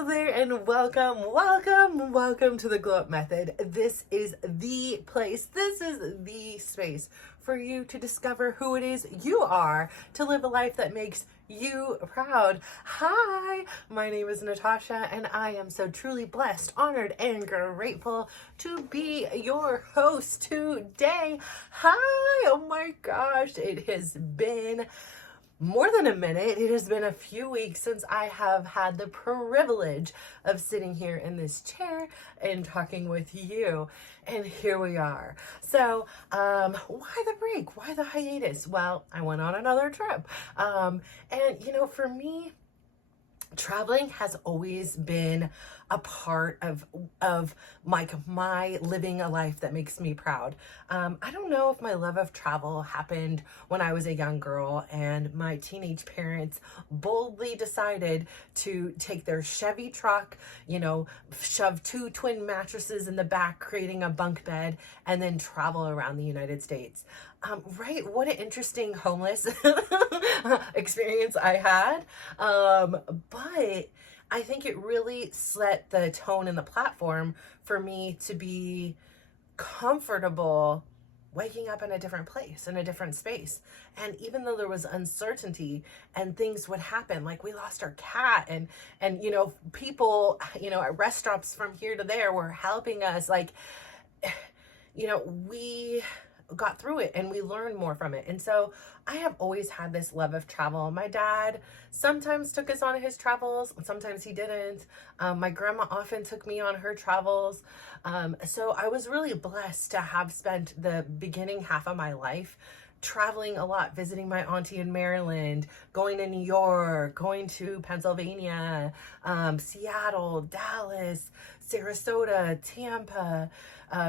Hello there and welcome to the Glow Up Method. This is the place, this is the space for you to discover who it is you are, to live a life that makes you proud. Hi, my name is Natasha and I am so truly blessed, honored, and grateful to be your host today. Hi, oh my gosh, it has been more than a minute. It has been a few weeks since I have had the privilege of sitting here in this chair and talking with you. And here we are. So, why the break? Why the hiatus? Well, I went on another trip. For me, traveling has always been a part of my living a life that makes me proud. I don't know if my love of travel happened when I was a young girl and my teenage parents boldly decided to take their Chevy truck, shove two twin mattresses in the back, creating a bunk bed, and then travel around the United States. Right? What an interesting homeless experience I had. But I think it really set the tone and the platform for me to be comfortable waking up in a different place, in a different space. And even though there was uncertainty and things would happen, like we lost our cat and people, at restaurants from here to there were helping us, we got through it and we learned more from it. And so I have always had this love of travel. My dad sometimes took us on his travels, sometimes he didn't. My grandma often took me on her travels. So I was really blessed to have spent the beginning half of my life traveling a lot, visiting my auntie in Maryland, going to New York, going to Pennsylvania, Seattle, Dallas, Sarasota, Tampa,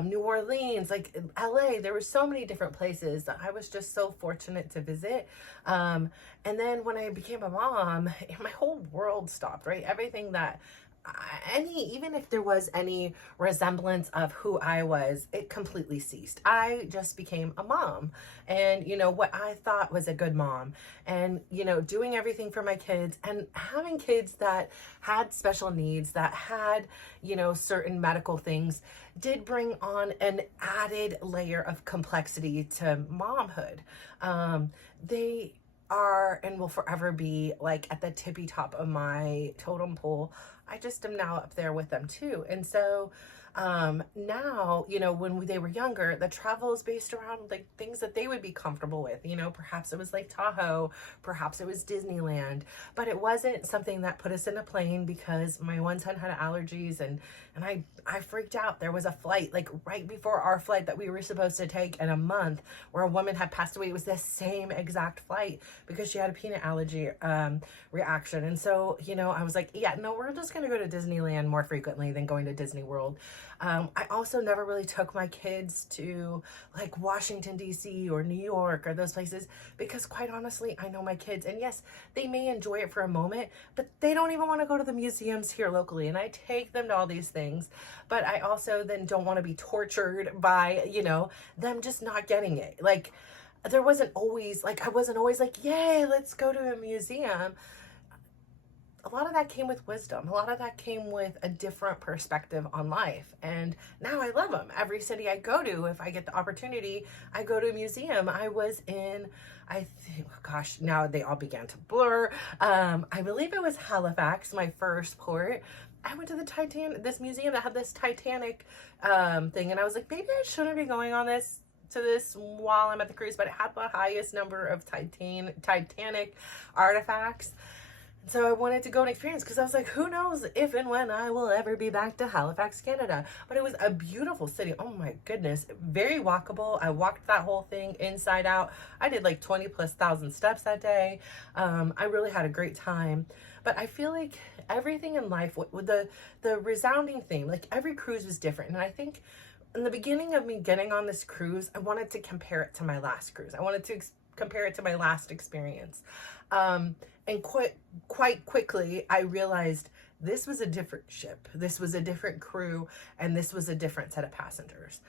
New Orleans, like LA. There were so many different places that I was just so fortunate to visit. And then when I became a mom, my whole world stopped, right? Everything that even if there was any resemblance of who I was, it completely ceased. I just became a mom and, what I thought was a good mom and, doing everything for my kids and having kids that had special needs, that had, certain medical things did bring on an added layer of complexity to momhood. They are and will forever be like at the tippy top of my totem pole. I just am now up there with them too. And so now, when they were younger, the travel is based around like things that they would be comfortable with. Perhaps it was Lake Tahoe, perhaps it was Disneyland, but it wasn't something that put us in a plane because my one son had allergies and I freaked out. There was a flight like right before our flight that we were supposed to take in a month where a woman had passed away. It was the same exact flight because she had a peanut allergy reaction. And so, I was like, yeah, no, we're just going to go to Disneyland more frequently than going to Disney World. I also never really took my kids to like Washington, D.C. or New York or those places because quite honestly, I know my kids and yes, they may enjoy it for a moment, but they don't even want to go to the museums here locally. And I take them to all these things, but I also then don't want to be tortured by, them just not getting it. Like I wasn't always like, yay, let's go to a museum. A lot of that came with wisdom. A lot of that came with a different perspective on life. And now I love them. Every city I go to, if I get the opportunity, I go to a museum. I was in, now they all began to blur. I believe it was Halifax, my first port. I went to this museum that had this Titanic thing. And I was like, maybe I shouldn't be going on this while I'm at the cruise, but it had the highest number of Titanic artifacts. So I wanted to go and experience because I was like, who knows if and when I will ever be back to Halifax, Canada. But it was a beautiful city. Oh my goodness. Very walkable. I walked that whole thing inside out. I did like 20,000+ steps that day. I really had a great time. But I feel like everything in life, with the resounding theme, like every cruise was different. And I think in the beginning of me getting on this cruise, I wanted to compare it to my last cruise. I wanted to compare it to my last experience. And quite quickly, I realized this was a different ship. This was a different crew, and this was a different set of passengers,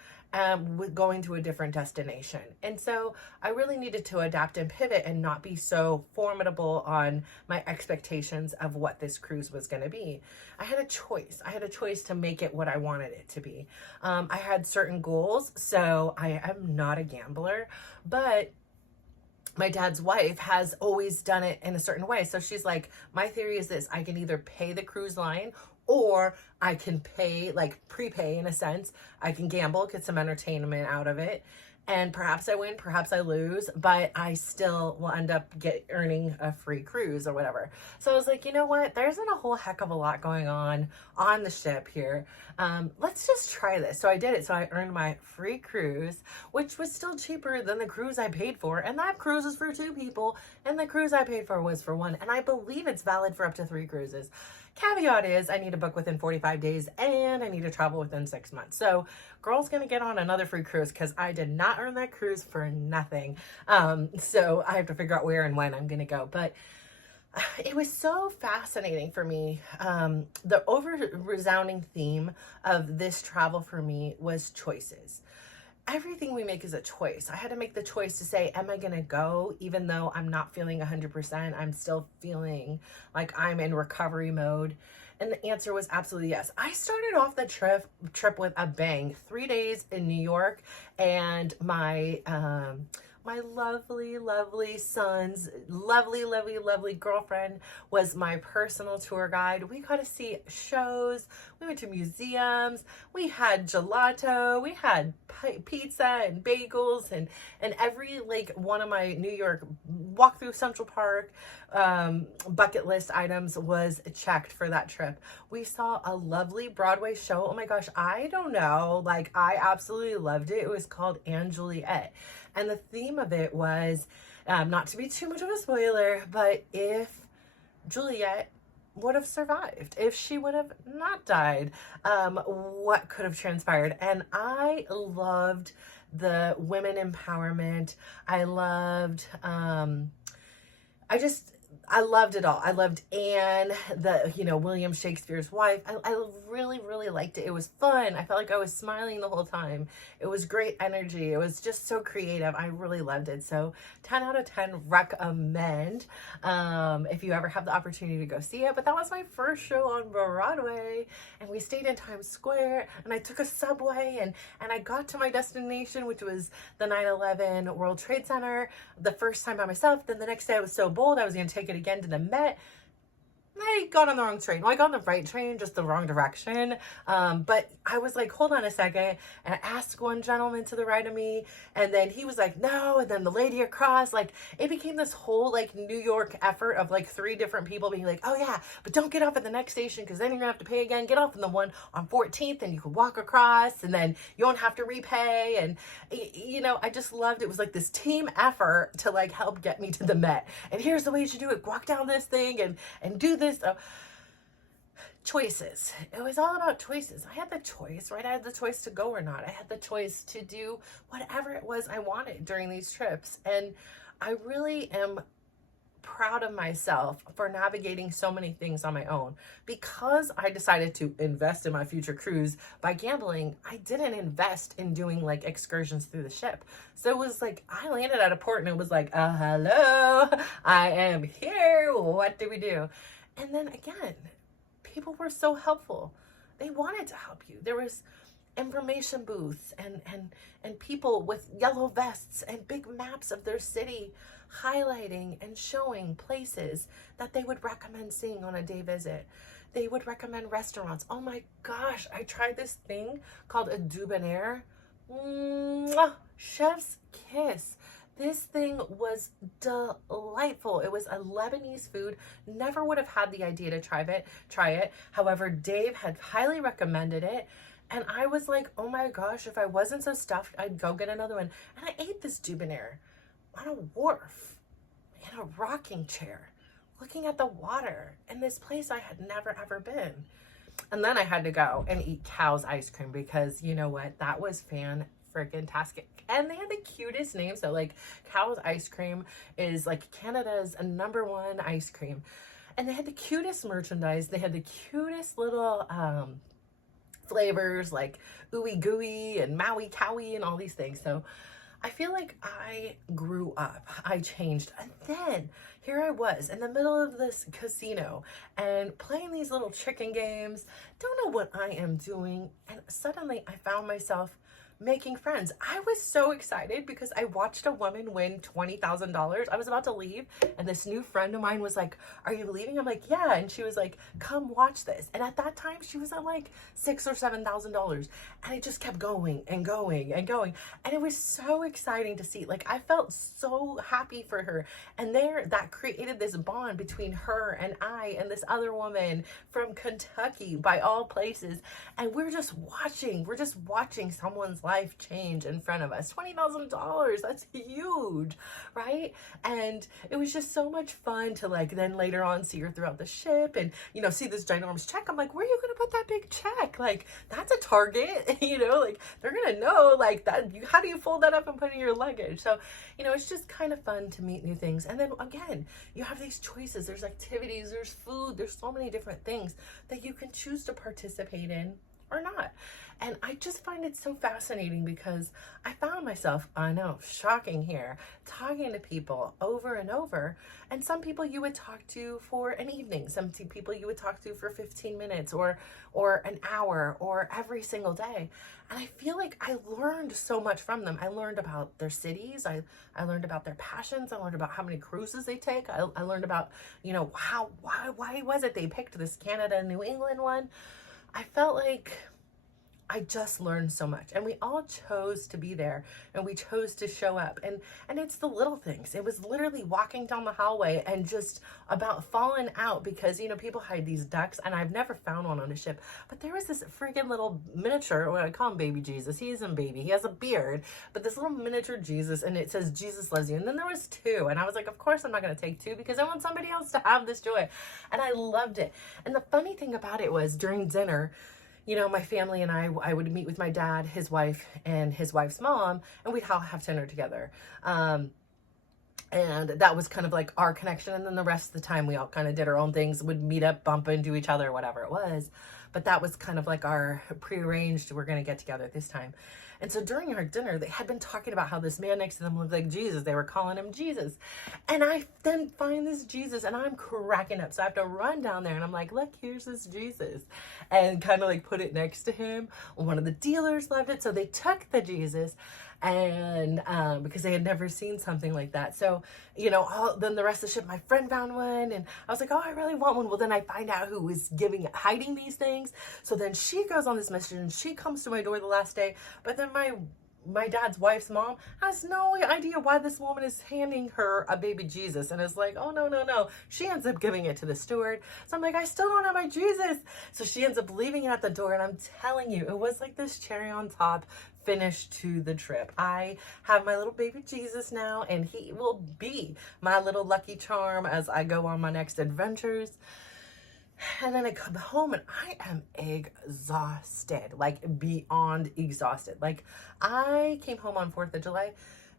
with going to a different destination. And so I really needed to adapt and pivot and not be so formidable on my expectations of what this cruise was going to be. I had a choice. I had a choice to make it what I wanted it to be. I had certain goals, so I am not a gambler, but my dad's wife has always done it in a certain way. So she's like, my theory is this: I can either pay the cruise line, or I can pay, like prepay in a sense. I can gamble, get some entertainment out of it. And perhaps I win, perhaps I lose, but I still will end up earning a free cruise or whatever. So I was like, you know what? There isn't a whole heck of a lot going on the ship here. Let's just try this. So I did it. So I earned my free cruise, which was still cheaper than the cruise I paid for. And that cruise is for 2 people. And the cruise I paid for was for 1. And I believe it's valid for up to 3 cruises. Caveat is I need to book within 45 days and I need to travel within 6 months. So girl's going to get on another free cruise because I did not earn that cruise for nothing. So I have to figure out where and when I'm going to go. But it was so fascinating for me. The resounding theme of this travel for me was choices. Everything we make is a choice. I had to make the choice to say, am I going to go even though I'm not feeling 100%? I'm still feeling like I'm in recovery mode. And the answer was absolutely yes. I started off the trip with a bang. 3 days in New York, and my lovely son's lovely girlfriend was my personal tour guide. We got to see shows. We went to museums. We had gelato. We had pizza and bagels, and every like one of my New York walk through Central Park bucket list items was checked for that trip. We saw a lovely Broadway show. Oh my gosh, I don't know. Like, I absolutely loved it. It was called Anne Juliet. And the theme of it was, not to be too much of a spoiler, but if Juliet would have survived, if she would have not died, what could have transpired? And I loved the women empowerment. I loved, I loved it all. I loved Anne, William Shakespeare's wife. I really liked it. It was fun. I felt like I was smiling the whole time. It was great energy. It was just so creative. I really loved it. So 10 out of 10 recommend, if you ever have the opportunity to go see it. But that was my first show on Broadway, and we stayed in Times Square, and I took a subway, and I got to my destination, which was the 9/11 World Trade Center, the first time by myself. Then the next day I was so bold, I was going to take it again to the Met. I got on the wrong train. Well, I got on the right train, just the wrong direction. But I was like, hold on a second. And I asked one gentleman to the right of me, and then he was like, no. And then the lady across, like, it became this whole like New York effort of like 3 different people being like, oh yeah, but don't get off at the next station because then you're gonna have to pay again. Get off in the one on 14th and you can walk across, and then you won't have to repay. And I just loved it. It was like this team effort to like help get me to the Met. And here's the way you should do it. Walk down this thing and do this. Choices. It was all about choices. I had the choice, right? I had the choice to go or not. I had the choice to do whatever it was I wanted during these trips. And I really am proud of myself for navigating so many things on my own. Because I decided to invest in my future cruise by gambling, I didn't invest in doing like excursions through the ship. So it was like I landed at a port and it was like, hello, I am here. What do we do? And then again, people were so helpful. They wanted to help you. There was information booths and people with yellow vests and big maps of their city highlighting and showing places that they would recommend seeing on a day visit. They would recommend restaurants. Oh my gosh, I tried this thing called a debonair. Mwah! Chef's kiss. This thing was delightful. It was a Lebanese food. Never would have had the idea to try it. However, Dave had highly recommended it. And I was like, oh my gosh, if I wasn't so stuffed, I'd go get another one. And I ate this debonair on a wharf in a rocking chair, looking at the water in this place I had never ever been. And then I had to go and eat Cow's ice cream because you know what? That was freaking-tastic. And they had the cutest names. So like Cow's ice cream is like Canada's #1 ice cream. And they had the cutest merchandise. They had the cutest little flavors like ooey gooey and maui cowie and all these things. So I feel like I grew up, I changed. And then here I was in the middle of this casino and playing these little chicken games, don't know what I am doing. And suddenly I found myself making friends. I was so excited because I watched a woman win $20,000. I was about to leave and this new friend of mine was like, "Are you leaving?" I'm like, "Yeah." And she was like, "Come watch this." And at that time she was at like $6,000 or $7,000 and it just kept going and going and going. And it was so exciting to see. Like, I felt so happy for her. And there, that created this bond between her and I and this other woman from Kentucky, by all places. And we're just watching someone's life change in front of us. $20,000, that's huge, right? And it was just so much fun to like then later on see her throughout the ship and, you know, see this ginormous check. I'm like, where are you gonna put that big check? Like, that's a Target, you know, like they're gonna know like that. How do you fold that up and put it in your luggage? So, you know, it's just kind of fun to meet new things. And then again, you have these choices. There's activities, there's food, there's so many different things that you can choose to participate in or not. And I just find it so fascinating because I found myself, I know, shocking here, talking to people over and over. And some people you would talk to for an evening, some people you would talk to for 15 minutes or an hour or every single day. And I feel like I learned so much from them. I learned about their cities. I learned about their passions. I learned about how many cruises they take. I learned about, you know, why was it they picked this Canada, New England one? I felt like I just learned so much, and we all chose to be there and we chose to show up, and it's the little things. It was literally walking down the hallway and just about falling out because, you know, people hide these ducks, and I've never found one on a ship, but there was this freaking little miniature, what I call him baby Jesus. He isn't baby, he has a beard, but this little miniature Jesus, and it says Jesus loves you. And then there was two, and I was like, of course I'm not going to take two because I want somebody else to have this joy. And I loved it. And the funny thing about it was during dinner, you know, my family and I would meet with my dad, his wife, and his wife's mom, and we'd all have dinner together. And that was kind of like our connection. And then the rest of the time, we all kind of did our own things, would meet up, bump into each other, whatever it was. But that was kind of like our prearranged, we're going to get together this time. And so during our dinner, they had been talking about how this man next to them looked like Jesus. They were calling him Jesus. And I then find this Jesus and I'm cracking up. So I have to run down there and I'm like, look, here's this Jesus. And kind of like put it next to him. One of the dealers loved it. So they took the Jesus and because they had never seen something like that. So, you know, then the rest of the ship, my friend found one and I was like, oh, I really want one. Well, then I find out who was hiding these things. So then she goes on this mission and she comes to my door the last day, but then my dad's wife's mom has no idea why this woman is handing her a baby Jesus, and is like, oh, no. She ends up giving it to the steward. So I'm like, I still don't have my Jesus. So she ends up leaving it at the door, and I'm telling you, it was like this cherry on top finish to the trip. I have my little baby Jesus now, and he will be my little lucky charm as I go on my next adventures. And then I come home and I am exhausted, like beyond exhausted. Like, I came home on 4th of July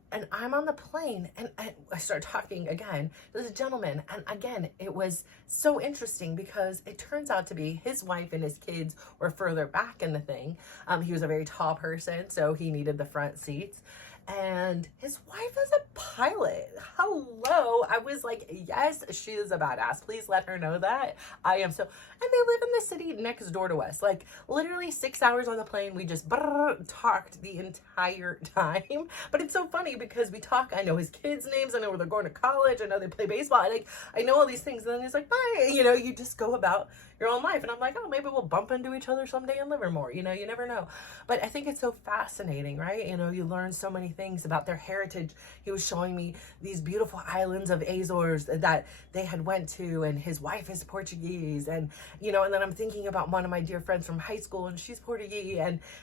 and I'm on the plane and I start talking again to this gentleman. And again, it was so interesting because it turns out to be his wife and his kids were further back in the thing. He was a very tall person, so he needed the front seats. And his wife is a pilot. Hello. I was like, yes, she is a badass. Please let her know that. I am so. And they live in the city next door to us. Like, literally 6 hours on the plane. We just talked the entire time. But it's so funny because we talk. I know his kids' names. I know where they're going to college. I know they play baseball. I know all these things. And then he's like, bye. You know, you just go about your own life. And I'm like, oh, maybe we'll bump into each other someday in Livermore. You know, you never know. But I think it's so fascinating, right? You know, you learn so many things about their heritage. He was showing me these beautiful islands of Azores that they had went to, and his wife is Portuguese, and you know, and then I'm thinking about one of my dear friends from high school, and she's Portuguese,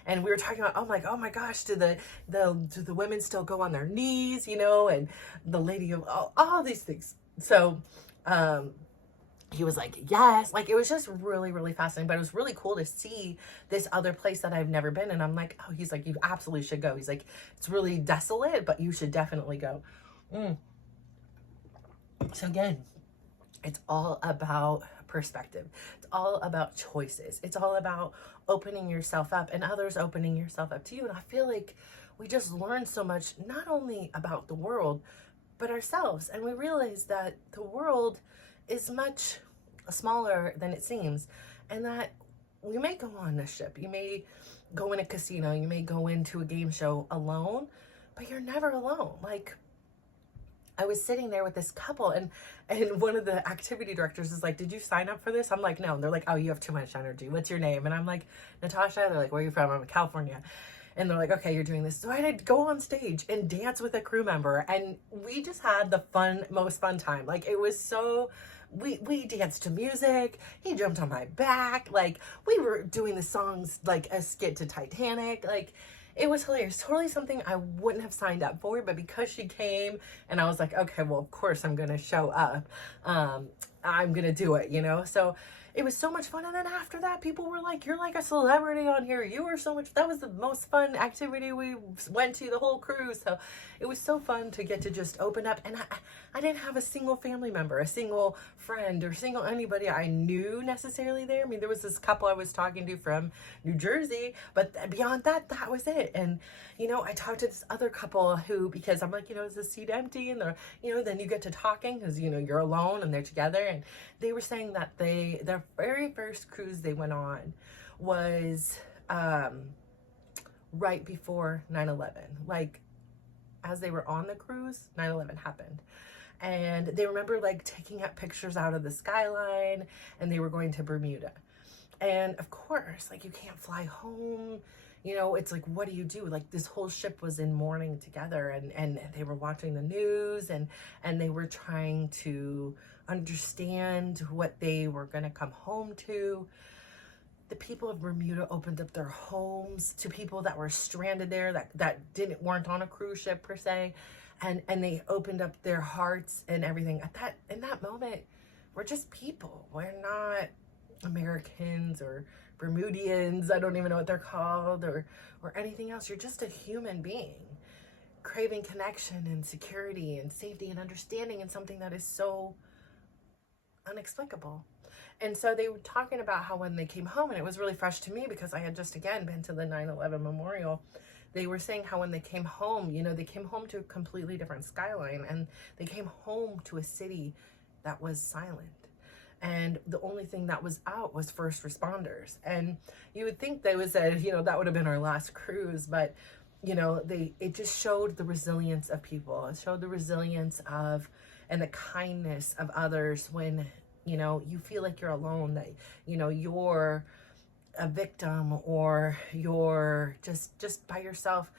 and we were talking about, oh my gosh, do the women still go on their knees, you know, and the lady of all these things. So he was like, yes, like it was just really, really fascinating, but it was really cool to see this other place that I've never been. And I'm like, oh, he's like, you absolutely should go. He's like, it's really desolate, but you should definitely go. So again, It's all about perspective. It's all about choices. It's all about opening yourself up and others opening yourself up to you. And I feel like we just learn so much, not only about the world, but ourselves. And we realize that the world is much smaller than it seems. And that you may go on a ship, you may go in a casino, you may go into a game show alone, but you're never alone. Like, I was sitting there with this couple, and one of the activity directors is like, "Did you sign up for this?" I'm like, "No." And they're like, "Oh, you have too much energy. What's your name?" And I'm like, "Natasha." They're like, "Where are you from?" I'm in California. And they're like, "Okay, you're doing this." So I had to go on stage and dance with a crew member, and we just had the most fun time. Like, it was so, we danced to music. He jumped on my back. Like, we were doing the songs like a skit to Titanic. Like, it was hilarious. Totally something I wouldn't have signed up for, but because she came and I was like, okay, well, of course I'm going to show up. I'm going to do it, you know? So it was so much fun. And then after that, people were like, "You're like a celebrity on here. You were so much," that was the most fun activity we went to the whole cruise. So it was so fun to get to just open up. And I didn't have a single family member, a single friend, or single anybody I knew necessarily there. I mean, there was this couple I was talking to from New Jersey, but beyond that, that was it. And, you know, I talked to this other couple who, because I'm like, you know, is the seat empty? And they're, you know, then you get to talking because, you know, you're alone and they're together. And they were saying that their very first cruise they went on was right before 9/11. Like, as they were on the cruise, 9/11 happened. And they remember like taking out pictures out of the skyline, and they were going to Bermuda. And of course, like, you can't fly home. You know, it's like, what do you do? Like, this whole ship was in mourning together, and they were watching the news, and they were trying to understand what they were going to come home to. The people of Bermuda opened up their homes to people that were stranded there, that weren't on a cruise ship per se, and they opened up their hearts and everything. In that moment, we're just people. We're not Americans or Bermudians. I don't even know what they're called, or anything else. You're just a human being craving connection and security and safety and understanding in something that is so unexplicable. And so they were talking about how when they came home, and it was really fresh to me because I had just again been to the 9/11 memorial. They were saying how when they came home, you know, they came home to a completely different skyline, and they came home to a city that was silent. And the only thing that was out was first responders. And you would think they would say, you know, that would have been our last cruise, but you know, it just showed the resilience of people. It showed the resilience of and the kindness of others when, you know, you feel like you're alone, that, you know, you're a victim or you're just by yourself.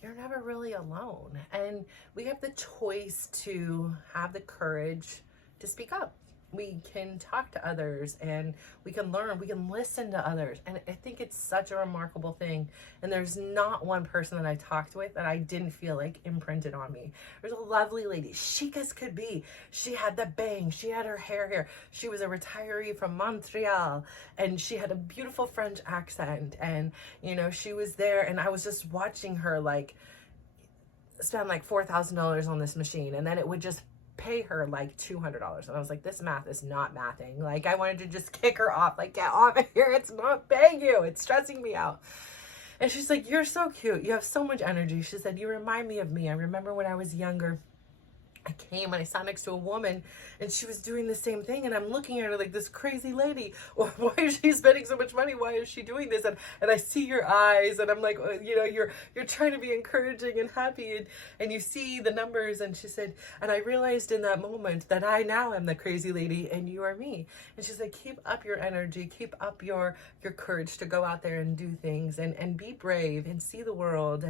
You're never really alone. And we have the choice to have the courage to speak up. We can talk to others, and we can learn, we can listen to others. And I think it's such a remarkable thing. And there's not one person that I talked with that I didn't feel like imprinted on me. There's a lovely lady, chic as could be. She had the bangs, she had her hair here. She was a retiree from Montreal, and she had a beautiful French accent. And, you know, she was there, and I was just watching her like spend like $4,000 on this machine, and then it would just pay her like $200. And I was like, this math is not mathing. Like, I wanted to just kick her off, like, get off of here. It's not paying you. It's stressing me out. And she's like, "You're so cute. You have so much energy." She said, "You remind me of me. I remember when I was younger, I came and I sat next to a woman, and she was doing the same thing, and I'm looking at her like, this crazy lady. Why is she spending so much money? Why is she doing this?" And I see your eyes, and I'm like, you know, you're trying to be encouraging and happy, and you see the numbers." And she said, "And I realized in that moment that I now am the crazy lady, and you are me." And she's like, "Keep up your energy, keep up your courage to go out there and do things, and be brave and see the world."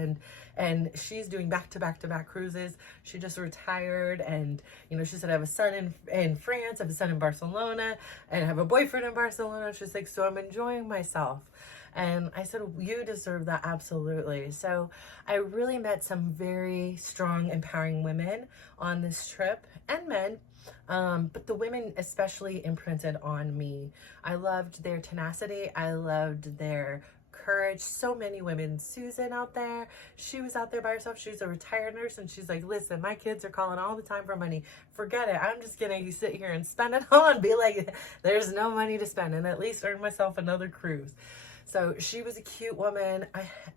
And she's doing back-to-back cruises. She just retired. And, you know, she said, "I have a son in France, I have a son in Barcelona, and I have a boyfriend in Barcelona." She's like, "So I'm enjoying myself." And I said, "You deserve that, absolutely." So I really met some very strong, empowering women on this trip, and men. But the women especially imprinted on me. I loved their tenacity. I loved their courage. So many women. Susan out there, she was out there by herself. She's a retired nurse, and she's like, listen, my kids are calling all the time for money. Forget it. I'm just gonna sit here and spend it all and be like, there's no money to spend, and at least earn myself another cruise. So she was a cute woman.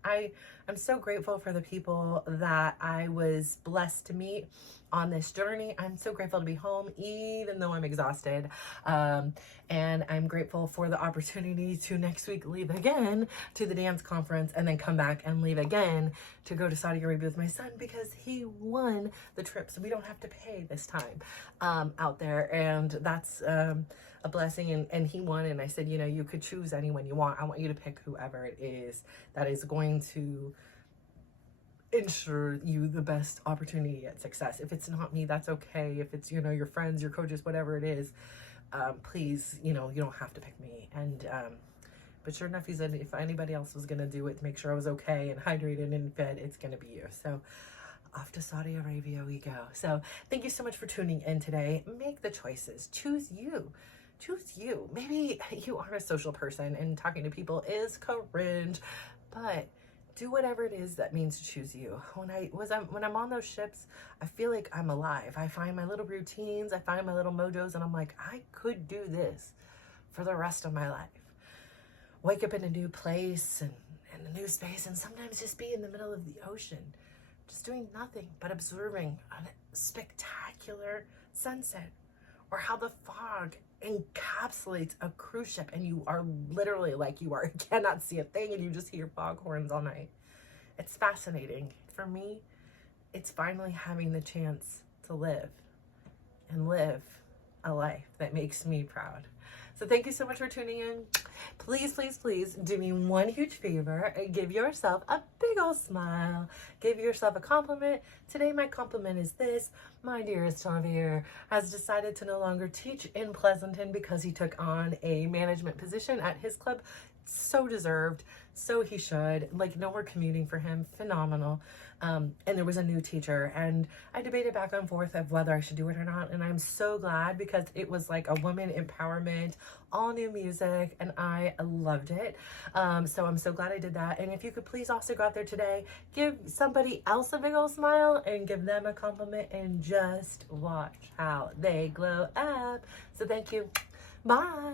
I'm so grateful for the people that I was blessed to meet on this journey. I'm so grateful to be home, even though I'm exhausted. And I'm grateful for the opportunity to next week leave again to the dance conference and then come back and leave again to go to Saudi Arabia with my son, because he won the trip. So we don't have to pay this time out there. And that's a blessing, and he won. And I said, you know, you could choose anyone you want. I want you to pick whoever it is that is going to ensure you the best opportunity at success. If it's not me, that's okay. If it's, you know, your friends, your coaches, whatever it is, please, you know, you don't have to pick me. And but sure enough, he said if anybody else was gonna do it to make sure I was okay and hydrated and fed, it's gonna be you. So off to Saudi Arabia we go. So thank you so much for tuning in today. Make the choices. Choose you. Choose you. Maybe you are a social person and talking to people is cringe, but do whatever it is that means to choose you. When I'm on those ships, I feel like I'm alive. I find my little routines, I find my little mojos, and I'm like, I could do this for the rest of my life. Wake up in a new place and a new space, and sometimes just be in the middle of the ocean, just doing nothing but observing a spectacular sunset, or how the fog encapsulates a cruise ship and you are literally like you cannot see a thing and you just hear foghorns all night. It's fascinating. For me, it's finally having the chance to live a life that makes me proud. So thank you so much for tuning in. Please, please, please do me one huge favor and give yourself a big old smile. Give yourself a compliment. Today my compliment is this. My dearest Javier has decided to no longer teach in Pleasanton because he took on a management position at his club. So deserved. So he should. Like, no more commuting for him. Phenomenal. And there was a new teacher, and I debated back and forth of whether I should do it or not. And I'm so glad, because it was like a woman empowerment, all new music, and I loved it. So I'm so glad I did that. And if you could please also go out there today, give somebody else a big old smile and give them a compliment, and just watch how they glow up. So thank you. Bye.